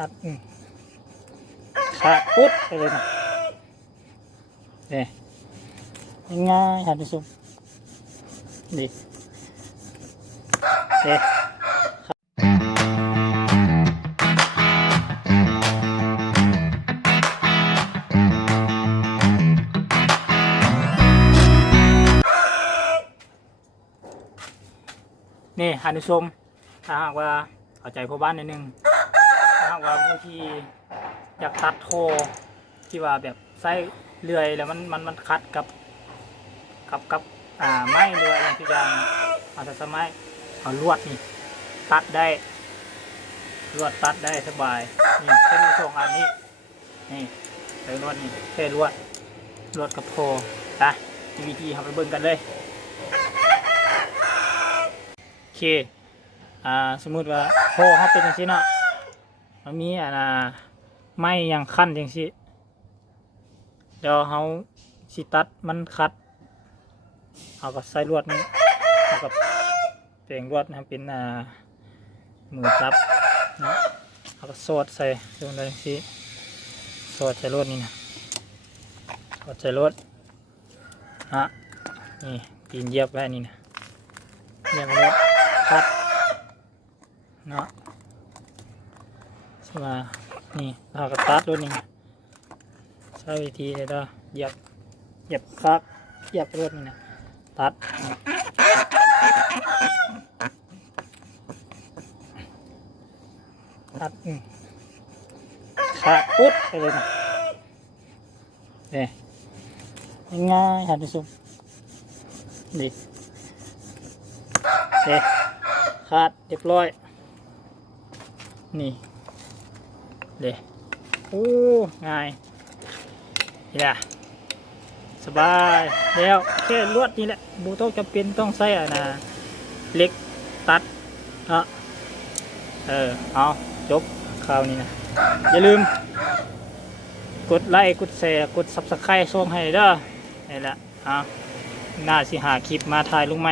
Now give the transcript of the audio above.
ตัดอืมขาดปุ๊บไปเลยนะเนี่ยง่ายๆท่านผู้ชมดีเด็นี่ท่านผู้ชมถ้าหากว่าเข้าใจพ่อบ้านนิดนึง ว่าผู้ที่อยากตัดโทที่ว่าแบบไส้เลื่อยแล้วมันมันมันคัดกับกับกับอ่าไม้เรืออะไรทุกอย่างอาแต่สมัยเอาลวดนี่ตัดได้ลวดตัดได้สบายนี่แค่มีสองอันนี้นี่ใส่ลวดนี่แค่ลวดลวดกับโพนะมีวิธีทำไปเบิ่งกันเลยโอเคอ่าสมมติว่าโพเขาเป็นอย่างนี้เนาะ มันมีอ่านะไม้อย่างขั้นอย่างนี้เดี๋ยวเขาสิตัดมันคัด เอากับใส่ลวดนี่เอากับเปลงลวดนะเป็นอ่ามือจับนะเอากับโซดใส่ลงเลยสิโซดใส่ลวดนี่นะโซดใส่ลวดนะนี่ตีนเยียบไว้นี่นะเยียบไว้เลยคัดเนาะ ใช่ไหมนี่เราก็ตัดลวดนี่ใช้วิธีเลยด้เหยียบเหยียบคักเหยียบลวดนี่นะตัดตัดอืมขาดปุ๊บไปเลยนะเนี่ยง่ายๆท่านผู้ชมดีเอ๊ขาดเรียบร้อย นี่ เด้โอ้ง่ายอย่าสบายแล้วแค่ลวดนี่แหละบูโต้จำเป็นต้องใส่อะนะเล็กตัดเนาะเออเอาจบคราวนี้นะอย่าลืม กดไลค์กดแชร์กดซับสไครต์ช่องให้เด้อนี่แหละเอาหน้าสิหาคลิปมาถ่ายลงไหม